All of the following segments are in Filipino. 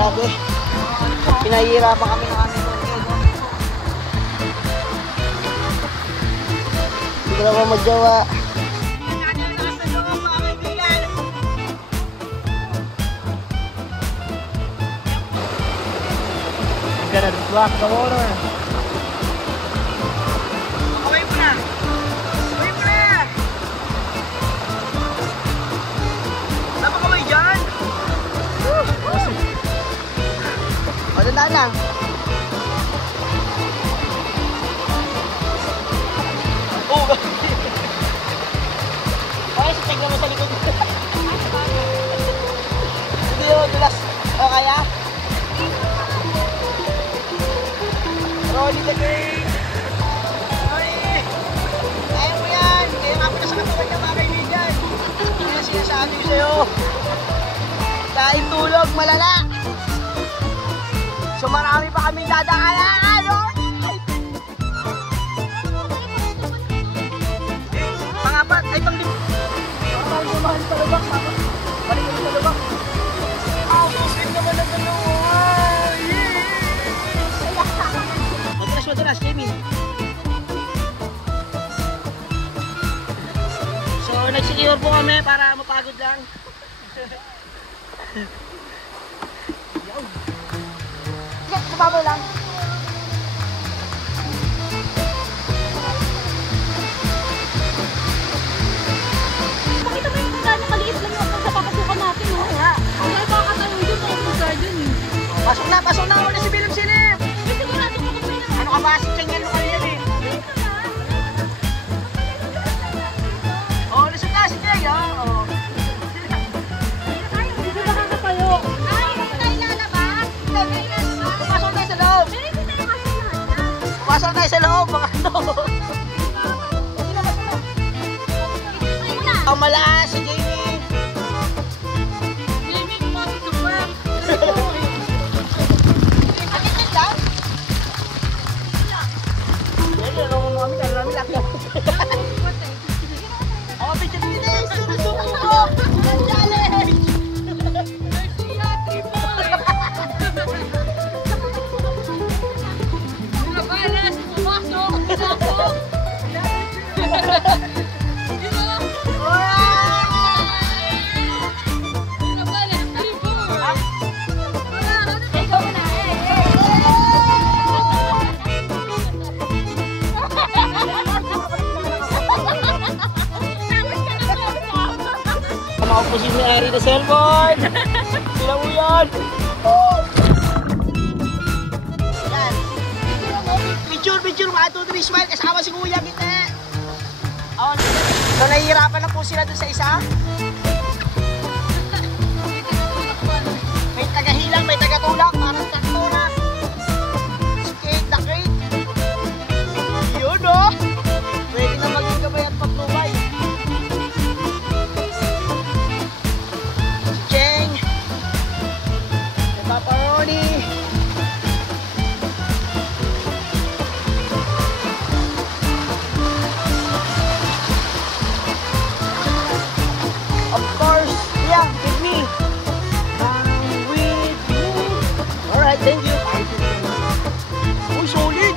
Grabe. Pinahihirapan kami ng aming turkey, no? Hindi ko naman magjawa. Gonna block the water. Away mo na! Away mo na! Dapat kaway dyan! O, dandaan lang. Oh, okay, so check naman sa likod. Hindi yun, dulas. O, kaya? Rolly the Great! Rolly! Kaya mo yan! Kaya nga po na sa katawan niya mga kaibigan. Kaya sinasabi ko sa'yo. Kain tulog, malala! So marami pa kaming dadaanan! Pangapat! Ay, pang-lim! Pang-limahan sa lubak! Balik kami sa lubak! Sweet naman ang dalawa! Madulas, Jamie. So, nag-secure po kami para mapagod lang. Yes, mababaw lang. Pakita mo yung kaganya maliit lang yung sa papasukan natin, no? Nga. Ay, baka tayo dun, ay mag dun eh. Pasok na! Wala si Bilim Silip! Ay, sigurado ko kung may Ano ka ba? Si Cheng yan, ano yan eh? Oh, lusot na si Cheng, oh. Hindi ba nakakapayo? Ay, hindi tayo lalabas. Pumasok tayo sa loob! Pero hindi tayo kasi lahat na. Pumasok tayo sa loob, mga ano. Ang malakas si Jamie! Jamie, pumasok ka pa. Akit lang? Yan, ano mo kami, kami lang. Ako, picture nila, sunusuko ko! Ang challenge! Pinabalas, pumasok, pumasok. Pinabalas, tribo. Ikaw na, Kumakaw po si Mary na cellphone! Sila mo yan! Yan! Picture! Mga 2-3 smile kasama si Kuya kita! Oh, so nahihirapan na po sila dun sa isa? May tagahilang, may tagatulak, parang takto na! Skate the crate! Yun oh! Pwede na maging gabay at paglubay! Cheng, Papa Ronnie, of course, yeah, with me. With me. Alright, thank you. Oh, solid.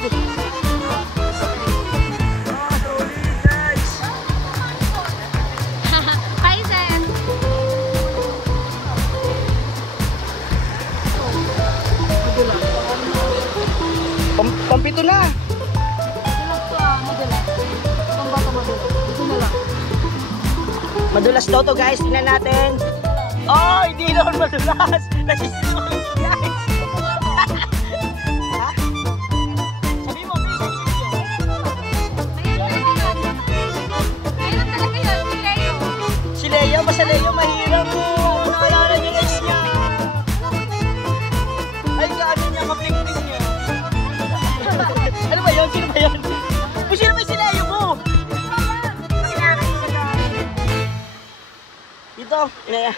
Solid, guys. Hi, Zen. Pampito na. Madulas daw to guys, tingnan natin. Oh, hindi naman madulas. Nagsisimula guys. Ha? Sabi mo, please, Mahirap talaga yun, si Leo. si Leo, basta Leo, mahirap mo. Naalala niya guys niya. Ay, gaano niya, kapling-pling niya. Ano ba yun? Sino ba yun? Sino ba si Leo mo? Dito, inaya.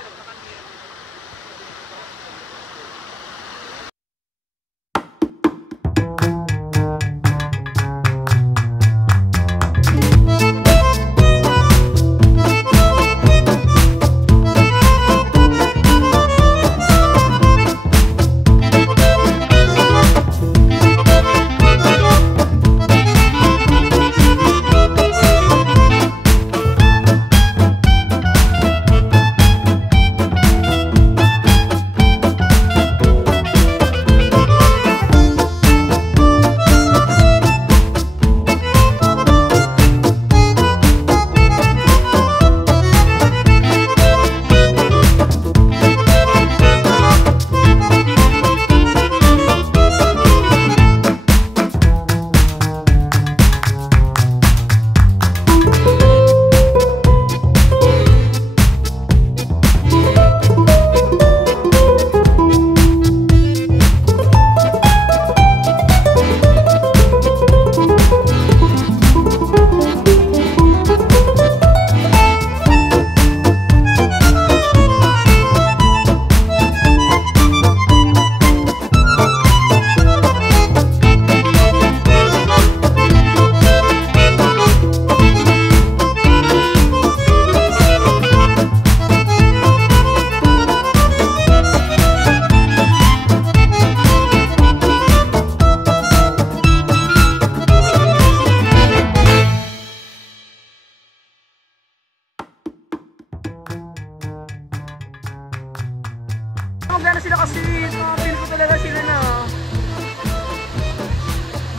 sila kasi. Nakapil ko talaga sila na.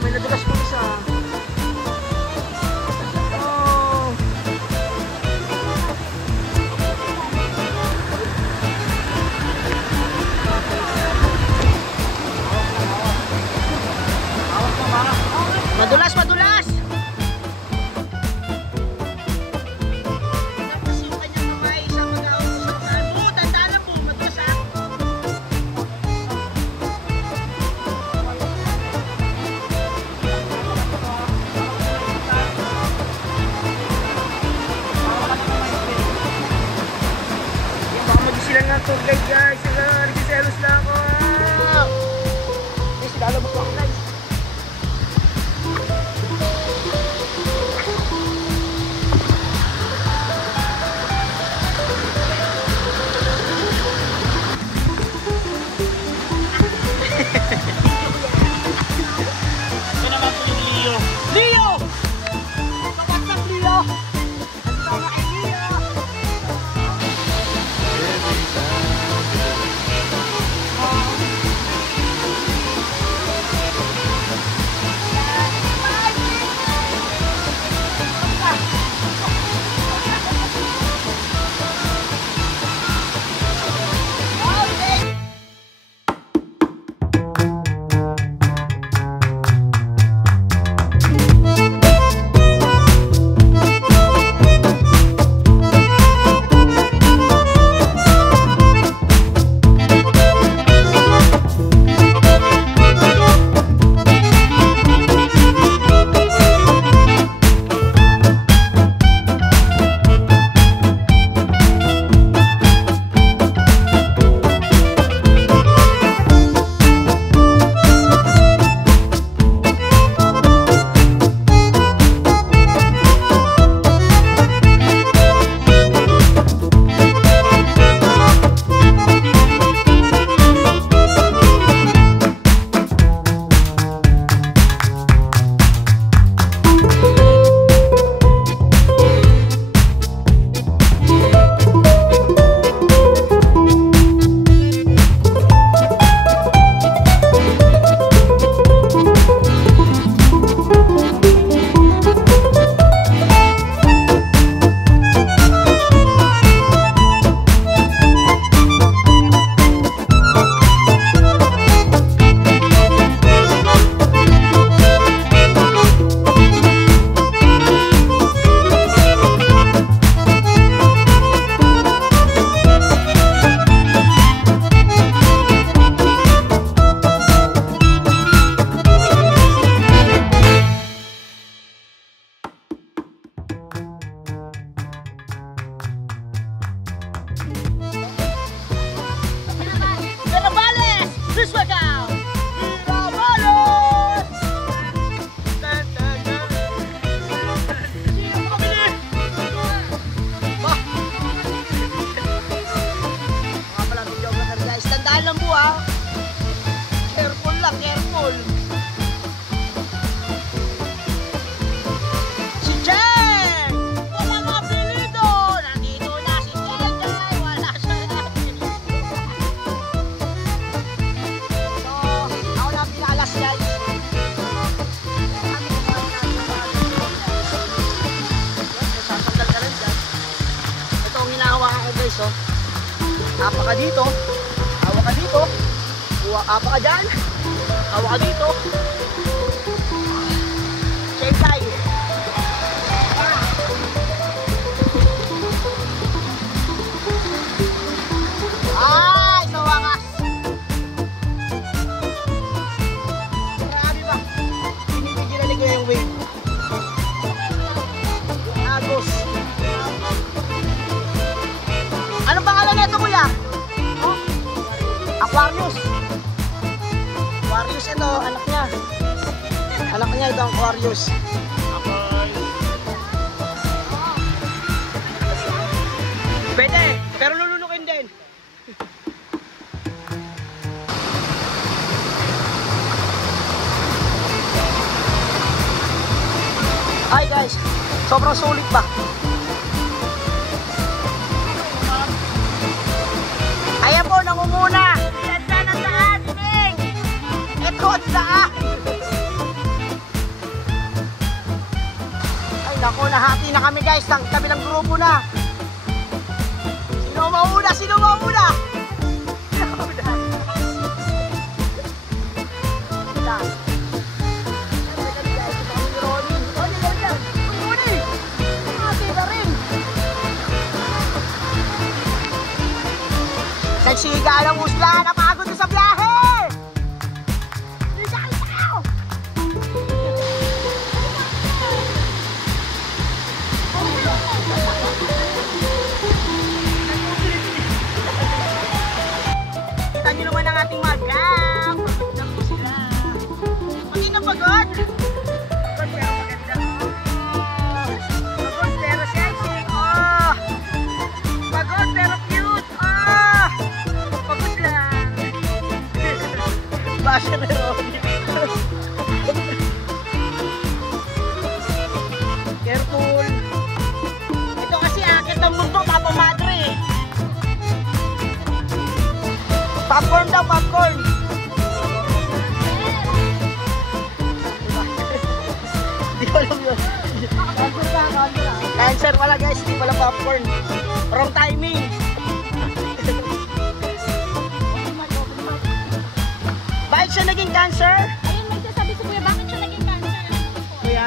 May nadulas ko isa. Oh. Madulas, madulas! Tapos yung kanyang kamay sa mag-awag sa mga tandaan na po, madulas ha? Baka mag-isilan nga tour guide guys, nagsiselos na ako! Guys, lalabas ako guys! Ito naman po yung Leo. Leo! Kapatsak Leo! Ang tama kay Leo! Mirabales! Please welcome! Mirabales! Sino mo kabili? Ba? Mga pala video vlogger guys. Tandaan lang po ha. Careful lang, careful. Si Jen! Wala mga apelido! Nandito na si Jen! Wala siya na apelido. So, ako na pinakalas guys. Sasandal ka rin dyan. Ito ang hinahawakan ko guys oh. Apa ka dito. Hawa ka dito. Apa ka dyan. Hawa ka dito. Shake tayo. Ay, sa wakas. Marami ba? Pinipigil ko yung wave. Agos. Anong pangalan nito kuya? Oh? Aquarius. Aquarius ito, anak niya. Anak niya ito ang Aquarius. Pwede, pero lulunukin din. Hi guys, sobrang sulit ba? Ayan po, nangunguna. Bukod saan? Ay naku, nahati na kami guys. Ang kabilang grupo na. Sino mauna? Sino mauna? Sino mauna? Sila. Nagsiga ng usla, napagod na sa biyahe! Siga kayo! Kita nyo naman ang ating magam! Pagod na po sila! Pagod na pagod! Pagod pero maganda! Pagod pero sexy! Oh! Pagod pero cute! Oh! Pagod lang! Basher na Ronnie! Careful! Ito kasi akit ng mundo, Papa Madre! Popcorn daw, popcorn! Di ko alam yun. Cancer pala guys, di pala popcorn. Wrong timing. Bakit siya naging cancer? Ayun, may sasabi si Kuya, bakit siya naging cancer? Kuya?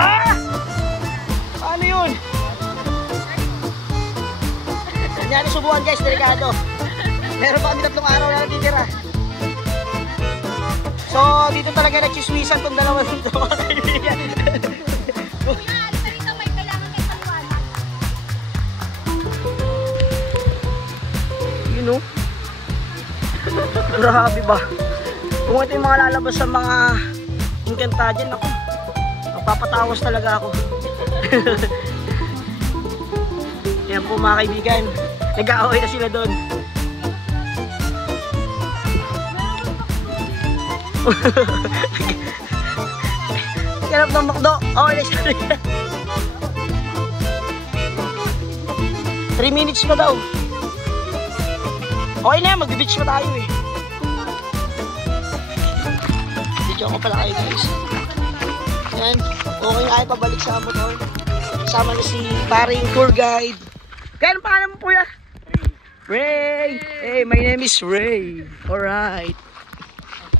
Ah! Paano yun? Kanyari subuhan guys, delikado. Meron pa kami 3 araw na natitira. So, dito talaga nagsiswisan tong dalawa dito mga kaibigan. Kuya, alita rito, may kailangan may paliwanag. You know? Grabe ba? Kung ito yung mga lalabas sa mga Encantadia, ako, magpapatawas talaga ako. Yan po mga kaibigan. Nag-aaway na sila doon. Ganap ng makdo. Okay na siya. 3 minutes pa daw. Okay na, mag-beach pa tayo eh. Video ko pala kayo guys. Yan. Okay na kayo pabalik sa motor. Kasama na si paring tour guide. Kaya ang pangalan mo po ya? Ray! Hey, my name is Ray. Alright.